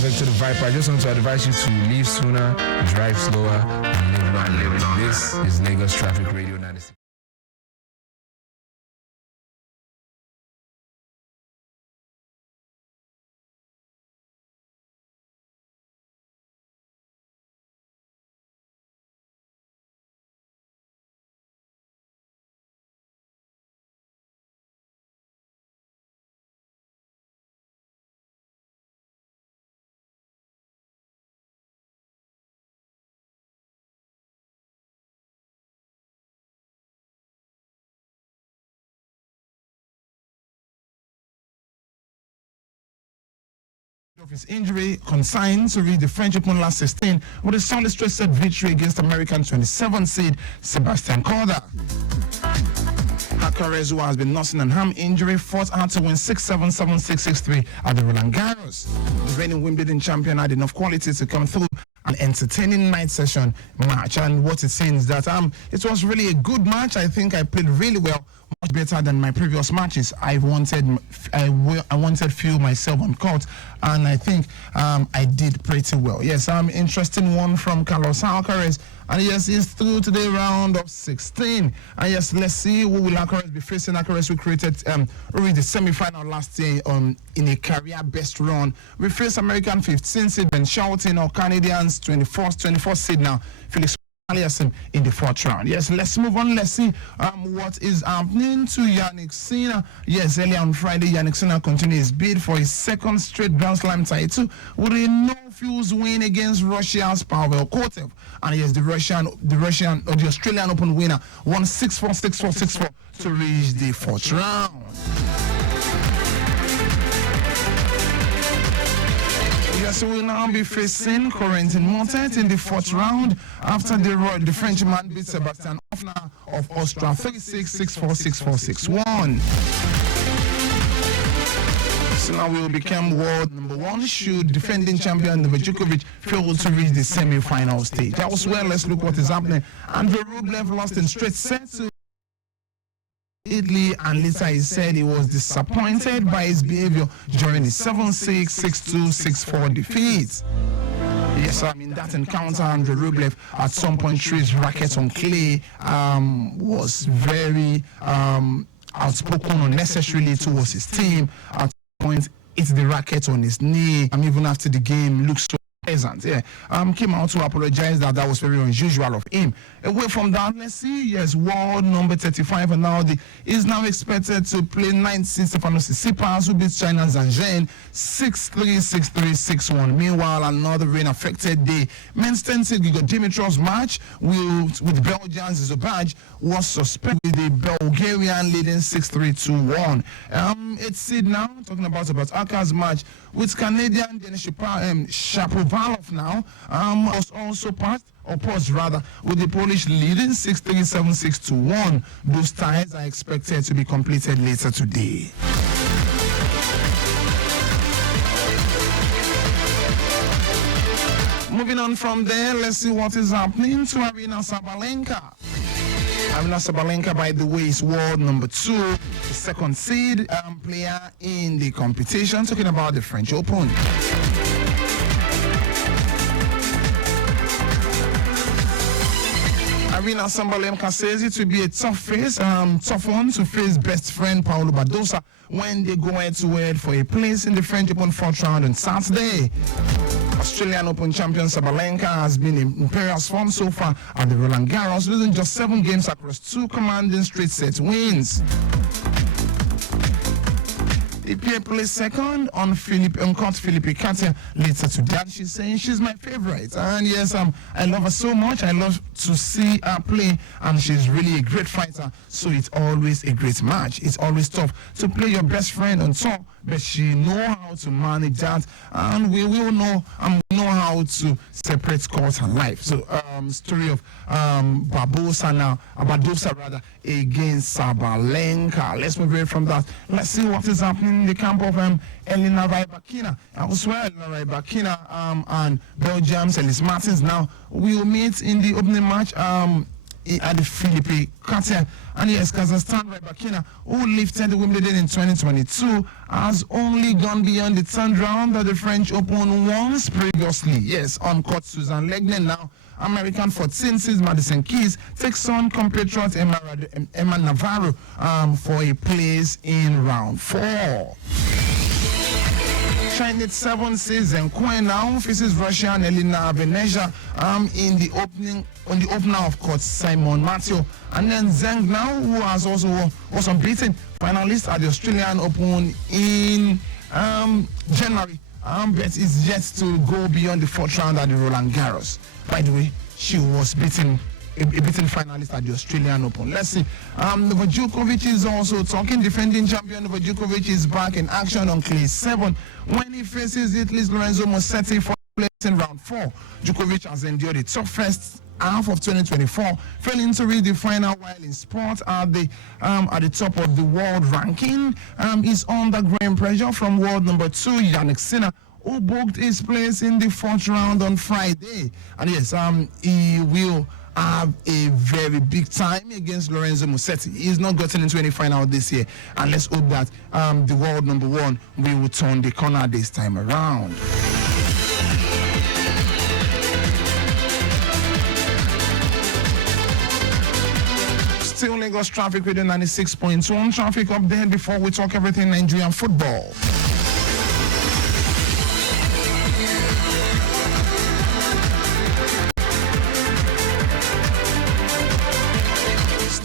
Victor the Viper. I just want to advise you to leave sooner, drive slower, and live long. This is Lagos Traffic Radio 96. Of his injury, consigned to reach the French Open last 16 with a solid straight-set victory against American 27 seed Sebastian Corda. Alcaraz, who has been nursing an arm injury, fought out to win 6-7, 7-6, 6-3 at the Roland Garros. The reigning Wimbledon champion had enough quality to come through an entertaining night session match, and what it seems that it was really a good match. I think I played really well, much better than my previous matches. I wanted feel myself on court, and I think I did pretty well. Yes, interesting one from Carlos Alcaraz, and yes, he's through to the round of 16. And yes, let's see who will Alcaraz be facing. Alcaraz, who created already the semi-final last year in a career best run. We face American 15 seed Ben Shelton, or Canadians 24th seed now, Felix in the fourth round. Yes, let's move on. Let's see what is happening to Yannick Sinner. Yes, earlier on Friday, Yannick Sinner continued his bid for his second straight Grand Slam title with a no-fuse win against Russia's Pavel Kotev. And yes, the Australian Open winner won 6-4, 6-4, 6-4 to reach the fourth round. Yes, we will now be facing Corentin Moutet in the fourth round after the Frenchman beat Sebastian Hoffner of Austria 3-6, 6-4, 6-4, 6-1. So now we will become world number one should defending champion Novak Djokovic fail to reach the semi-final stage. Elsewhere, let's look what is happening. Andrei Rublev lost in straight sets to Italy, and later he said he was disappointed by his behavior during the 7-6, 6-2, 6-4 defeat. Yes, that encounter, Andrei Rublev at some point threw his racket on clay, was very outspoken unnecessarily towards his team. At some point, hit the racket on his knee, and even after the game, looked so pleasant. Came out to apologize that was very unusual of him. Away from that, let's see. Yes, world number 35, and now is now expected to play 19 Stefanos Tsitsipas, who beats China's Zhang Zheng 6-3, 6-3, 6-1. Meanwhile, another rain-affected day. Men's 10 seed Grigor Dimitrov's match with Belgian's Zobaj was suspended with the Bulgarian leading 6-3, 2-1. It's seed now, talking about Aka's match with Canadian Denis Shapovalov now, was also paused with the Polish leading 6-3, 7-6, 2-1. Those ties are expected to be completed later today. Moving on from there, let's see what is happening to Aryna Sabalenka. Aryna Sabalenka, by the way, is world number 2, the second seed player in the competition, talking about the French Open. Aryna Sabalenka says it will be a tough one to face best friend Paulo Badosa when they go head-to-head for a place in the French Open fourth round on Saturday. Australian Open champion Sabalenka has been in imperial form so far at the Roland Garros, losing just 7 games across 2 commanding straight set wins. Pierre placed second on court Philippe Katia later today. She's saying she's my favorite, and yes, I love her so much. I love to see her play, and she's really a great fighter. So it's always a great match. It's always tough to play your best friend on top, but she know how to manage that, and we will know how to separate court and life. So story of Badosa against Sabalenka. Let's move away from that. Let's see what is happening in the camp of Elena Rybakina. Elsewhere, Elena Rybakina and Belgium's Elise Martins now will meet in the opening match at the Philippe Cartier. And yes, Kazakhstan Rybakina, who lifted Wimbledon in 2022, has only gone beyond the third round of the French Open once previously. Yes, on court Suzanne Legner now. American 14 seeds Madison Keys takes on compatriot Emma Navarro for a place in round 4. Chinese 7 seeds and Queen now faces Russian Elena Venezia in the opener of course Simon Matthew, and then Zheng now, who has also was unbeaten finalist at the Australian Open in January, but is yet to go beyond the 4th round at the Roland Garros. By the way, she was a beaten finalist at the Australian Open. Let's see. Novak Djokovic is also talking. Defending champion Novak Djokovic is back in action on clay 7 when he faces Italy's Lorenzo Musetti for place in round 4. Djokovic has endured the toughest half of 2024, failing to reach the final while in sport at the top of the world ranking. Is under great pressure from world number 2 Yannick Sinner, who booked his place in the 4th round on Friday. And yes, he will have a very big time against Lorenzo Musetti. He's not gotten into any final this year, and let's hope that the world number 1 will turn the corner this time around. Still Lagos traffic with 96.1 traffic up there before we talk everything Nigerian football.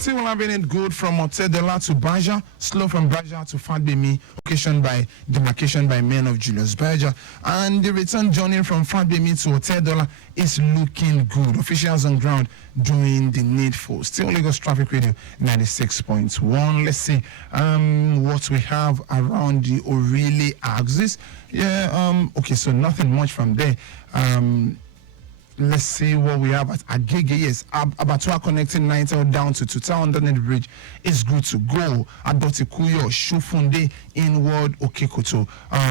Still having it good from Otedola to Baja, slow from Baja to Fadbemi, occasioned by demarcation by men of Julius Baja, and the return journey from Fadbemi to Otedola is looking good. Officials on ground doing the needful. Still Lagos traffic radio 96.1. Let's see what we have around the Orile axis. Okay, so nothing much from there. Let's see what we have at Agege. Yes, Abattoir connecting Nitel down to Tuta underneath the bridge is good to go. At Botikuyo, Shufunde inward Okekoto.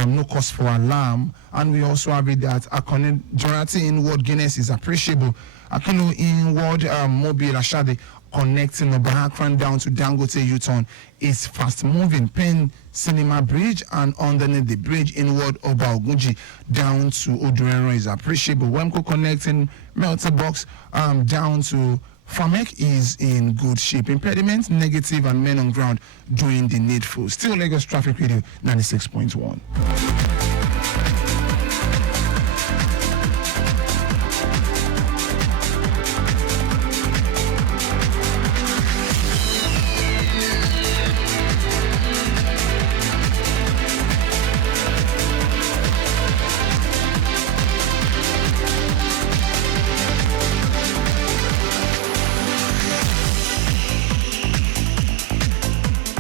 No cause for alarm. And we also have it that Akone Jorati inward Guinness is appreciable. Akino inward Mobile Ashade connecting the Bahakran down to Dangote U-turn is fast moving. Pen Cinema Bridge and underneath the bridge inward Oba Ogunji down to Odurero is appreciable. Wemco connecting Melter Box down to Famek is in good shape. Impediment negative and men on ground doing the needful. Still Lagos traffic radio 96.1.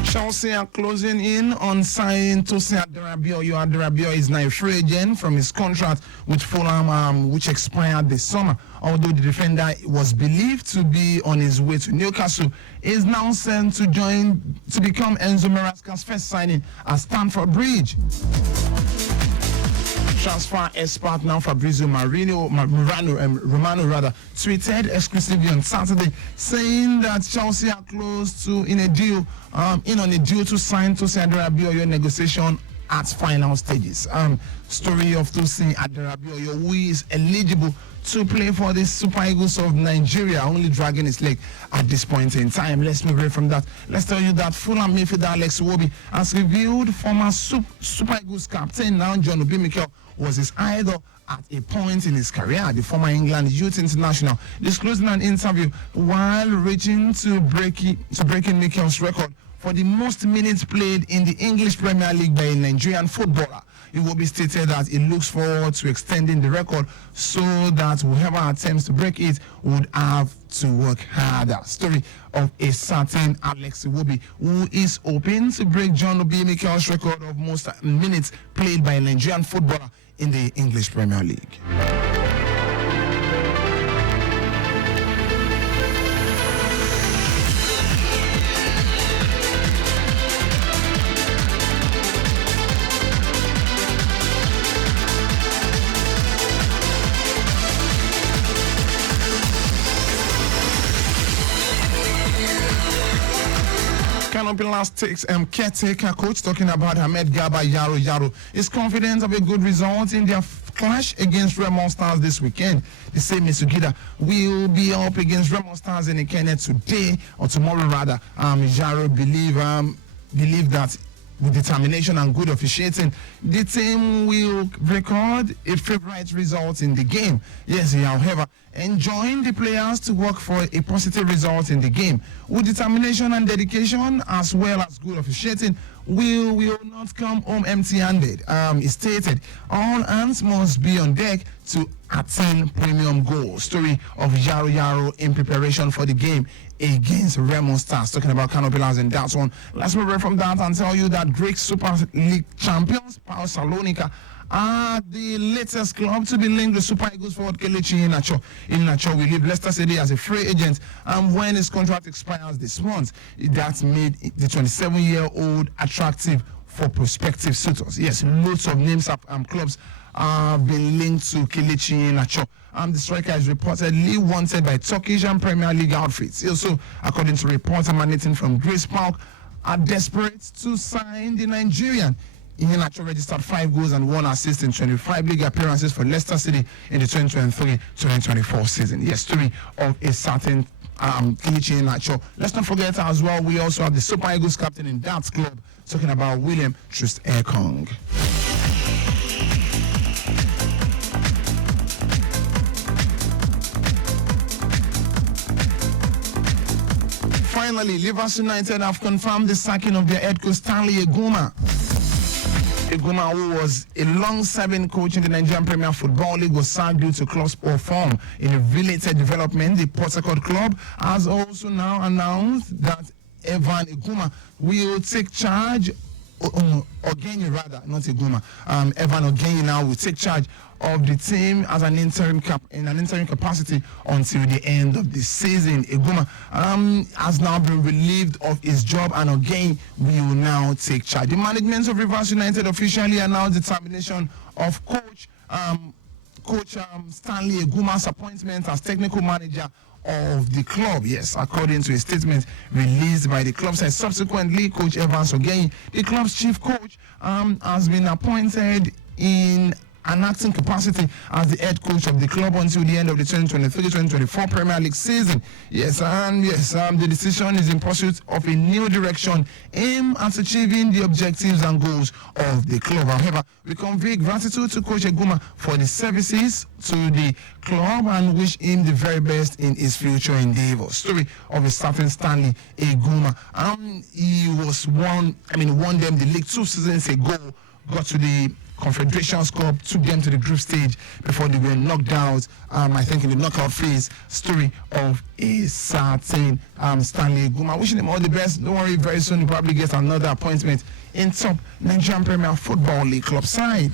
Chelsea are closing in on signing Tosin Adarabioyo. Adarabioyo is now a free agent from his contract with Fulham, which expired this summer. Although the defender was believed to be on his way to Newcastle, is now sent to become Enzo Maresca's first signing at Stamford Bridge. Transfer expert now Fabrizio Romano tweeted exclusively on Saturday saying that Chelsea are close to in on a deal to sign Tosin Adarabioyo. Negotiation at final stages. Story of Tosin Adarabioyo, who is eligible to play for the Super Eagles of Nigeria, only dragging his leg at this point in time. Let's move away from that. Let's tell you that Fulham midfielder Alex Iwobi has revealed former Super Eagles captain now John Obi Mikel was his idol at a point in his career. The former England youth international disclosing an interview while reaching to breaking Mikel's record for the most minutes played in the English Premier League by a Nigerian footballer. It will be stated that he looks forward to extending the record so that whoever attempts to break it would have to work harder. Story of a certain Alex Iwobi, who is hoping to break John Obi Mikel's record of most minutes played by a Nigerian footballer in the English Premier League. Canopy last takes caretaker coach talking about Ahmed Gaba Yaro is confident of a good result in their clash against Remo Stars this weekend. The same Sugida will be up against Remo Stars in Ikene today or tomorrow rather. Yaro believe that with determination and good officiating, the team will record a favorite result in the game. Yes, however, enjoying the players to work for a positive result in the game. With determination and dedication, as well as good officiating, we will not come home empty-handed. He stated, all hands must be on deck to attain premium goals. Story of Yaro in preparation for the game against Remo Stars. Talking about Canopy and that one. Let's move away from that and tell you that Greek Super League champions, Paul Salonika, are the latest club to be linked with Super Eagles forward Kelechi Iheanacho. Iheanacho will leave Leicester City as a free agent, and when his contract expires this month, that made the 27-year-old attractive for prospective suitors. Yes, loads of names of clubs have been linked to Kelechi Iheanacho. The striker is reportedly wanted by Turkish and Premier League outfits. Also, according to reports emanating from Grace Park, are desperate to sign the Nigerian. Iheanacho registered 5 goals and 1 assist in 25 league appearances for Leicester City in the 2023-2024 season. Yes, story of a certain Kelechi Iheanacho. Let's not forget as well, we also have the Super Eagles captain in that club, talking about William Troost-Ekong. Finally, Rivers United have confirmed the sacking of their head coach Stanley Eguma. Eguma, who was a long-serving coach in the Nigerian Premier Football League, was sacked due to club's poor form. In a related development, the Port Harcourt club has also now announced that Evan Eguma will take charge. Ogenyi rather, not Eguma. Evan Ogenyi now will take charge of the team as an interim capacity until the end of the season. Eguma has now been relieved of his job, and Ogenyi will now take charge. The management of Rivers United officially announced the termination of Coach Stanley Eguma's appointment as technical manager of the club. Yes, according to a statement released by the club side. Subsequently, Coach Evans Ogenyi, the club's chief coach, has been appointed in an acting capacity as the head coach of the club until the end of the 2023-2024 Premier League season. Yes, the decision is in pursuit of a new direction aimed at achieving the objectives and goals of the club. However, we convey gratitude to Coach Eguma for the services to the club and wish him the very best in his future endeavors. Story of a certain Stanley Eguma. He won them the league 2 seasons ago, got to the Confederations Cup, took them to the group stage before they were knocked out, I think in the knockout phase. Story of a certain Stanley Eguma. Wishing him all the best. Don't worry, very soon he'll probably get another appointment in top Nigerian Premier Football League club side.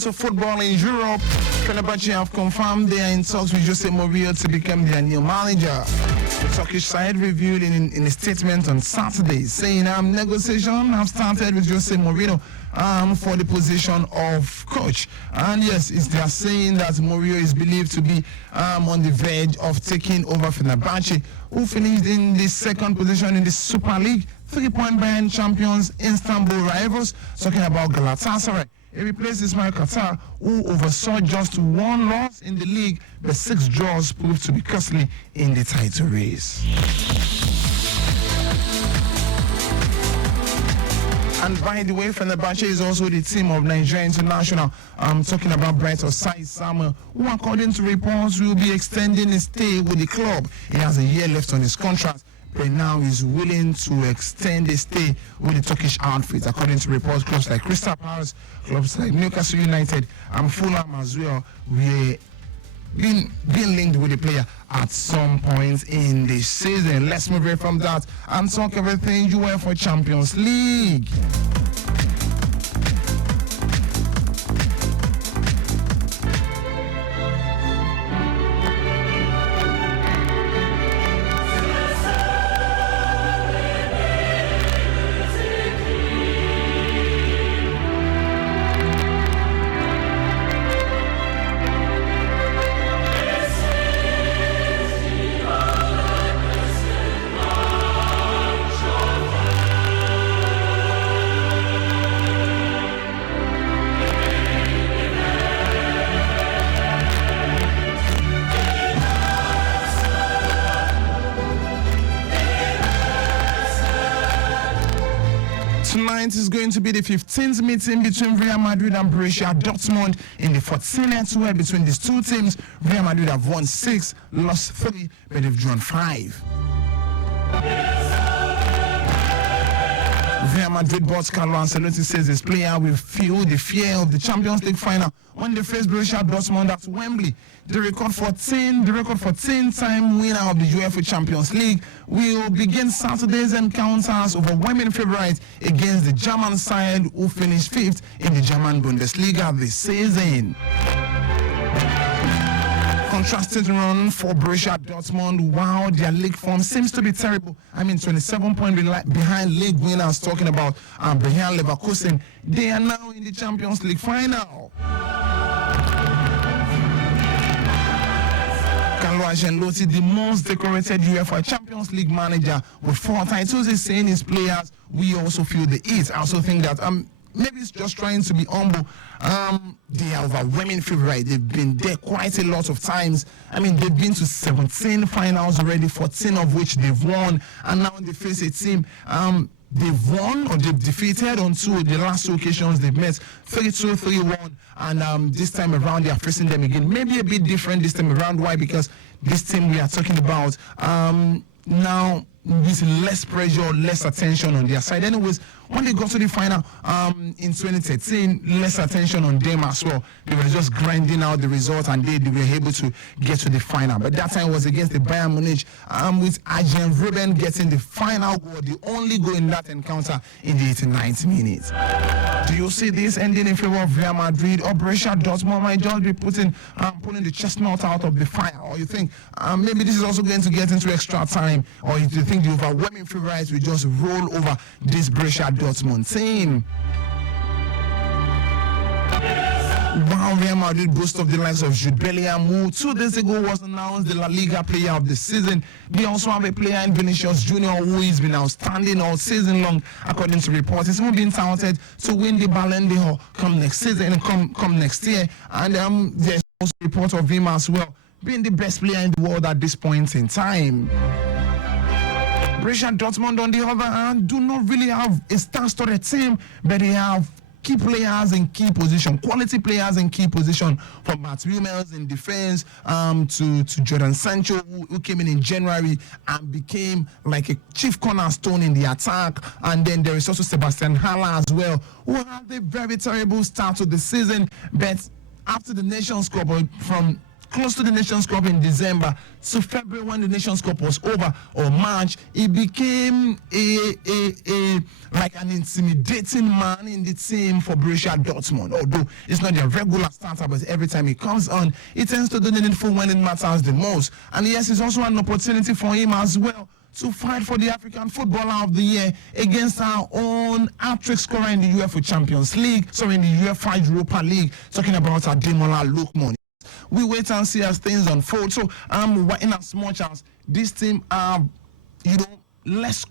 To football in Europe, Fenerbahce have confirmed they are in talks with Jose Mourinho to become their new manager. The Turkish side revealed in a statement on Saturday, saying negotiations have started with Jose Mourinho for the position of coach. And yes, they are saying that Mourinho is believed to be on the verge of taking over Fenerbahce, who finished in the second position in the Super League, 3 points behind champions Istanbul rivals, talking about Galatasaray. He replaced Ismail Qatar, who oversaw just 1 loss in the league, but 6 draws proved to be costly in the title race. And by the way, Fenerbahce is also the team of Nigeria International. I'm talking about Bright Osai Samuel, who according to reports will be extending his stay with the club. He has a year left on his contract, but now is willing to extend his stay with the Turkish outfit. According to reports, clubs like Crystal Palace, clubs like Newcastle United and Fulham as well were been linked with the player at some point in the season. Let's move away from that and talk everything UEFA Champions League. Tonight is going to be the 15th meeting between Real Madrid and Borussia Dortmund in the 14th duel between these two teams. Real Madrid have won 6, lost 3, but they've drawn 5. Real Madrid boss Carlo Ancelotti says his player will feel the fear of the Champions League final when they face Borussia Dortmund at Wembley. The record 14-time winner of the UEFA Champions League will begin Saturday's encounters overwhelming favourites against the German side who finished 5th in the German Bundesliga this season. Contrasting run for Borussia Dortmund, while their league form seems to be terrible. 27 points behind league winners, talking about Bayern Leverkusen. They are now in the Champions League final. Carlo Ancelotti, the most decorated UEFA Champions League manager with 4 titles, is saying his players, we also feel the heat. I also think that maybe it's just trying to be humble. They are overwhelming favorite. They've been there quite a lot of times. They've been to 17 finals already, 14 of which they've won, and now they face a team they've won or they've defeated on 2 the last 2 occasions they've met, 3-2, 3-1, and this time around they are facing them again. Maybe a bit different this time around. Why? Because this team we are talking about now with less pressure, less attention on their side. Anyways, when they got to the final in 2013, less attention on them as well. They were just grinding out the result, and they were able to get to the final. But that time was against the Bayern Munich, with Arjen Robben getting the final goal, the only goal in that encounter in the 89th minute. Do you see this ending in favor of Real Madrid, or Borussia Dortmund might just be pulling the chestnut out of the fire? Or you think maybe this is also going to get into extra time? Or you think the overwhelming favorites will just roll over this Borussia Dortmund team? While Real Madrid boasts of the likes of Jude Bellingham, who 2 days ago was announced the La Liga player of the season, they also have a player in Vinicius Junior who has been outstanding all season long, according to reports. He's even been touted to win the Ballon d'Or come next season and come next year. And there's also a report of him as well being the best player in the world at this point in time. Borussia Dortmund, on the other hand, do not really have a star-studded team, but they have key players in key position, quality players in key position, from Mats Hummels in defense to Jadon Sancho, who came in January and became like a chief cornerstone in the attack. And then there is also Sebastian Haller as well, who had a very terrible start to the season, but after the Nations Cup, from close to the Nations Cup in December to February, when the Nations Cup was over, or March, he became like an intimidating man in the team for Borussia Dortmund. Although it's not a regular starter, but every time he comes on, he tends to do the needful when it matters the most. And yes, it's also an opportunity for him as well to fight for the African Footballer of the Year against our own hat-trick scorer in the UEFA Champions League, in the UEFA Europa League, talking about Ademola Lookman. We wait and see as things unfold. So in as much as this team are, less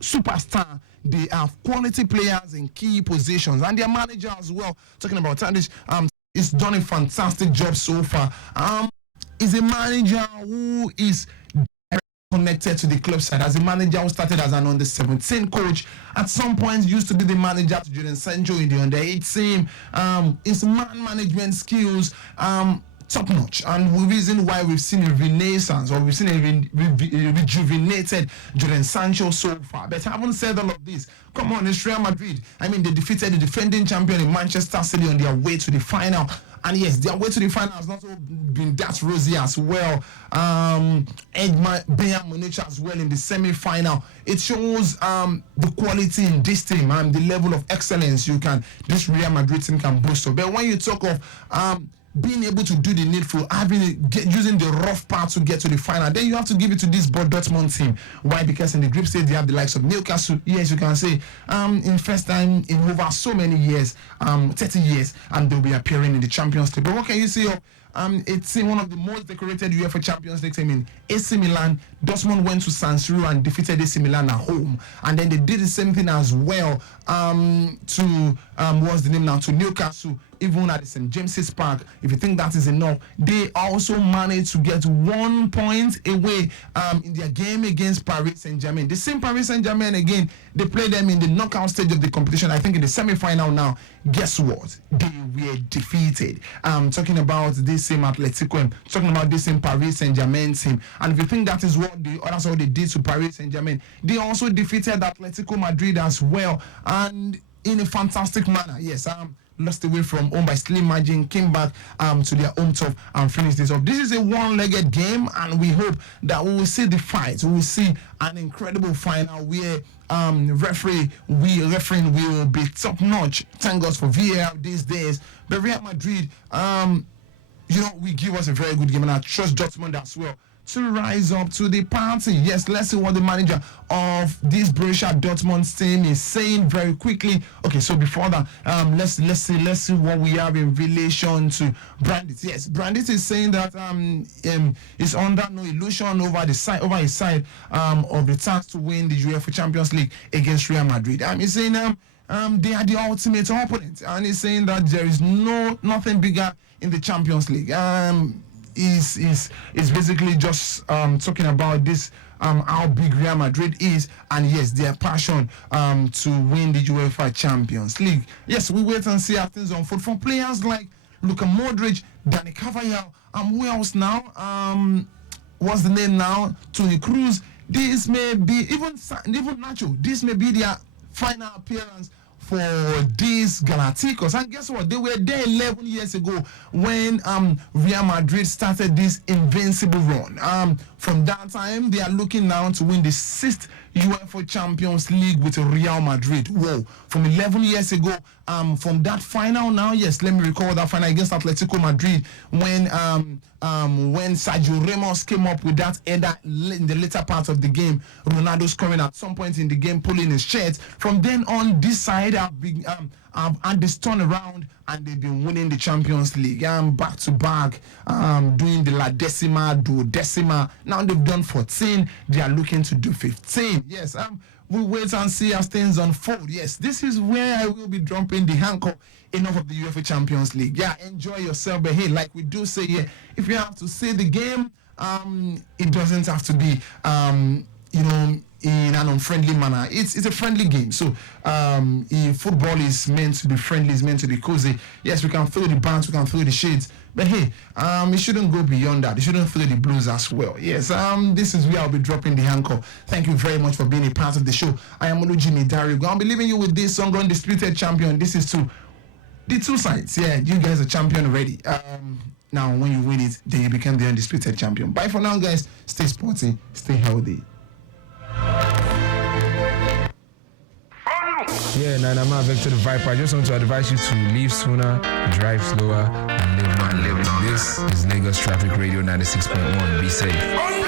superstar, they have quality players in key positions, and their manager as well, talking about Tadic, is done a fantastic job so far. Is a manager who is connected to the club side. As a manager who started as an under-17 coach, at some point used to be the manager to Jadon Sancho in the under-8 team. His man management skills top-notch, and the reason why we've seen a renaissance, or we've seen a rejuvenated Jadon Sancho so far. But having said all of this, come on, it's Real Madrid. They defeated the defending champion in Manchester City on their way to the final. And yes, their way to the final has not been that rosy as well. Edmund Bayern Munich as well in the semi-final. It shows the quality in this team and the level of excellence this Real Madrid team can boast of. But when you talk of being able to do the needful, using the rough part to get to the final, then you have to give it to this Dortmund team. Why? Because in the group stage they have the likes of Newcastle. Yes, you can say in first time in over so many years, 30 years, and they'll be appearing in the Champions League. But what can you say of it's one of the most decorated UEFA Champions League team in AC Milan? Dortmund went to San Siro and defeated AC Milan at home, and then they did the same thing as well to what's the name now, to Newcastle, even at the St. James's Park. If you think that is enough, they also managed to get 1 point away in their game against Paris Saint-Germain. The same Paris Saint-Germain again, they played them in the knockout stage of the competition, I think in the semi-final now. Guess what? They were defeated. Talking about this same Atletico, talking about this same Paris Saint-Germain team. And if you think that is that's what they did to Paris Saint-Germain, they also defeated Atletico Madrid as well, and in a fantastic manner. Yes, lost away from home by slim margin, came back to their home turf and finished this off. This is a one-legged game, and we hope that we will see the fight. We will see an incredible final where refereeing will be top-notch. Thank God for VAR these days. But Real Madrid, we give us a very good game, and I trust Dortmund as well to rise up to the party. Yes, let's see what the manager of this Borussia Dortmund team is saying very quickly. Okay, so before that, let's see what we have in relation to Brandit. Yes, Brandit is saying that is under no illusion over his side of the task to win the UEFA Champions League against Real Madrid. He's saying they are the ultimate opponent, and he's saying that there is nothing bigger in the Champions League. Is basically just talking about this, how big Real Madrid is, and yes, their passion to win the UEFA Champions League. Yes, we wait and see how things unfold for players like Luka Modric, Dani Carvajal, who else now? What's the name now? Toni Kroos. This may be even Nacho. This may be their final appearance for these Galacticos. And guess what? They were there 11 years ago when Real Madrid started this invincible run. From that time, they are looking now to win the 6th UEFA Champions League with Real Madrid. Whoa. From 11 years ago, from that final now, yes, let me recall that final against Atletico Madrid when Sergio Ramos came up with that header in the later part of the game. Ronaldo scoring at some point in the game, pulling his shirt. From then on, this side have had this turnaround, and they've been winning the Champions League back to back, doing the La Decima, Duodecima. Now they've done 14. They are looking to do 15. Yes, we'll wait and see as things unfold. Yes, this is where I will be dropping the handcuff. Enough of the UEFA Champions League. Yeah, enjoy yourself. But hey, like we do say here, if you have to see the game, it doesn't have to be, in an unfriendly manner. It's a friendly game. So football is meant to be friendly, is meant to be cozy. Yes, we can throw the bands, we can throw the shades. But hey, it shouldn't go beyond that. It shouldn't throw the blues as well. Yes, this is where I'll be dropping the handcuff. Thank you very much for being a part of the show. I am Olujimi Dare-Ogun. I'll be leaving you with this song, Undisputed Champion. This is to the two sides. Yeah, you guys are champion already. Now, when you win it, then you become the undisputed champion. Bye for now, guys. Stay sporty, stay healthy. Yeah, Nana Victor the Viper. I just want to advise you to leave sooner, drive slower, and live long. This is Lagos Traffic Radio 96.1. Be safe.